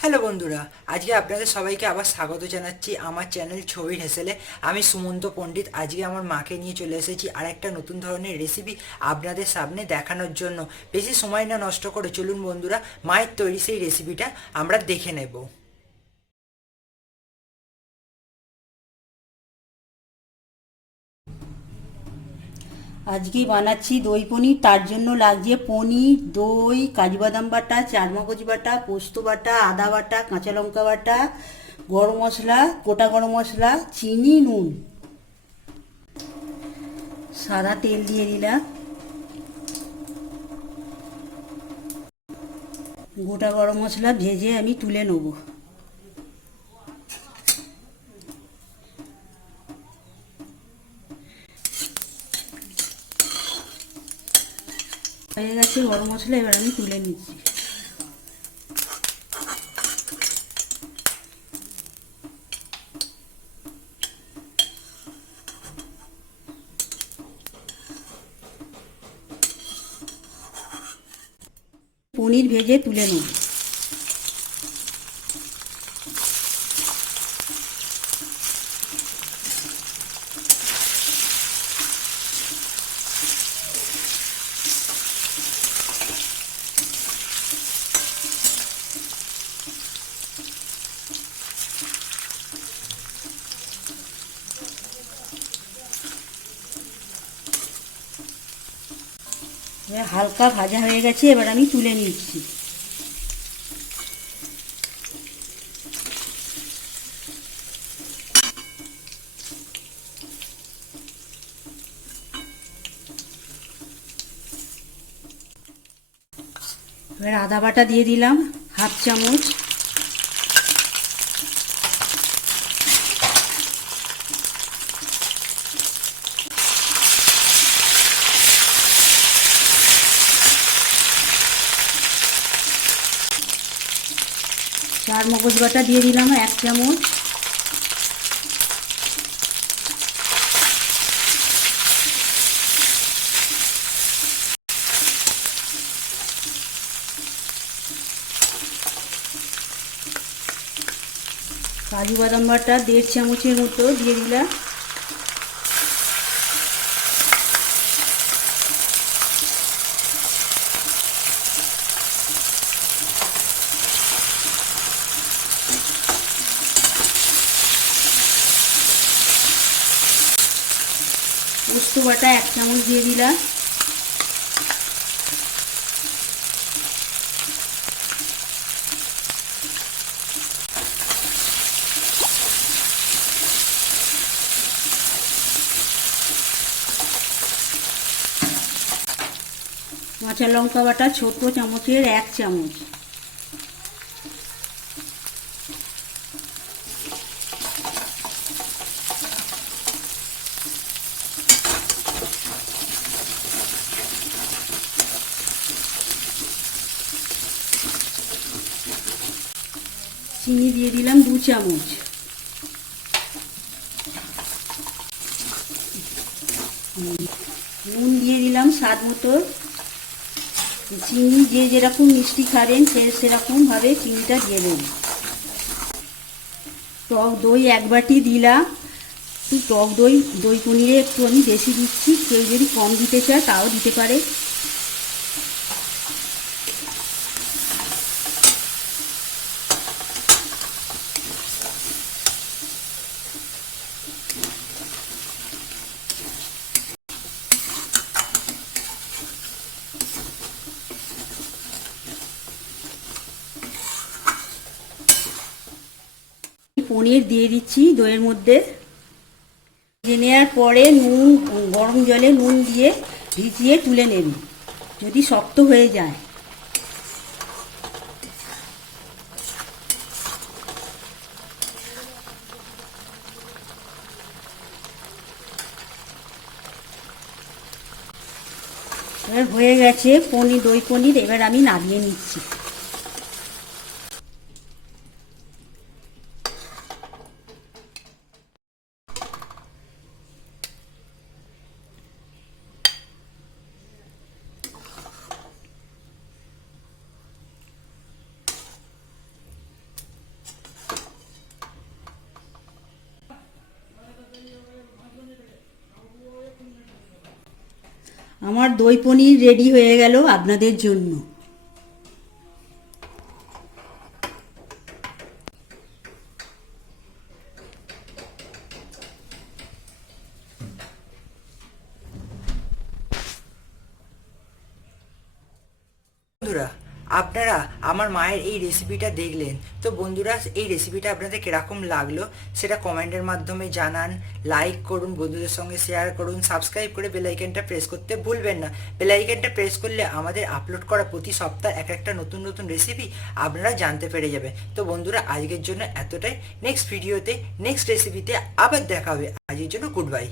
Hello বন্ধুরা, আজকে আপনাদের সবাইকে আবার স্বাগত জানাচ্ছি আমার চ্যানেল ছবির হেসেলে। আমি সুমন্ত পণ্ডিত। আজকে আমার মাকে নিয়ে চলে এসেছি আর একটা নতুন ধরনের রেসিপি আপনাদের সামনে দেখানোর জন্য। বেশি সময় না নষ্ট করে চলুন বন্ধুরা, মায়ের তৈরি সেই রেসিপিটা আমরা দেখে নেব। আজকে বানাচ্ছি দই পনির। তার জন্য লাগছে পনির, দই, কাজু বাদাম বাটা, চারমগজ বাটা, পোস্ত বাটা, আদা বাটা, কাঁচা লঙ্কা বাটা, গরম মশলা, গোটা গরম মশলা, চিনি, নুন। সাদা তেল দিয়ে দিলাম। গোটা গরম মশলা ভেজে আমি তুলে নেব। হয়ে গেছে গরম মশলা, এবার আমি তুলে নিচ্ছি। পনির ভেজে তুলে নেব। হালকা ভাজা হয়ে গেছে, এবার আমি তুলে নিচ্ছি। এবার আদা বাটা দিয়ে দিলাম হাফ চামচ। চার মগজ বাটা দিয়ে দিলাম এক চামচ। কাজু বাদাম বাটা 1.5 চামচের মতো দিয়ে দিলাম। পোস্ত বাটা 1 চামচ দিয়ে দিলাম। কাঁচা লঙ্কা বাটা ছোট চামচের 1 চামচ। চিনি দিয়ে দিলাম 2 চামচ। নুন দিয়ে দিলাম স্বাদ মতো। চিনি যে যেরকম মিষ্টি খাবেন সেরকম ভাবে চিনিটা দিয়ে দেবেন। টক দই 1 বাটি দিলাম। টক দই দই পনিরে একটু আমি বেশি দিচ্ছি, কেউ যদি কম দিতে চায় তাও দিতে পারে। পনির দিয়ে দিচ্ছি দইয়ের মধ্যে। ভেজে নেওয়ার পরে নুন, গরম জলে নুন দিয়ে ভিজিয়ে তুলে নেবেন যদি শক্ত হয়ে যায়। এবার হয়ে গেছে পনির, দই পনির। এবার আমি নামিয়ে নিচ্ছি। আমার দই পনির রেডি হয়ে গেল আপনাদের জন্য। বন্ধুরা, আপনারা আমার মায়ের এই রেসিপিটা দেখলেন, তো বন্ধুরা এই রেসিপিটা আপনাদের কিরকম লাগলো সেটা কমেন্টের মাধ্যমে জানান। লাইক করুন, বন্ধুদের সঙ্গে শেয়ার করুন, সাবস্ক্রাইব করে বেল আইকনটা প্রেস করতে ভুলবেন না। বেল আইকনটা প্রেস করলে আমাদের আপলোড করা প্রতি সপ্তাহে এক একটা নতুন নতুন রেসিপি আপনারা জানতে পেরে যাবেন। তো বন্ধুরা আজকের জন্য এতটাই। নেক্সট ভিডিওতে নেক্সট রেসিপিতে আবার দেখা হবে। আজকের জন্য গুড বাই।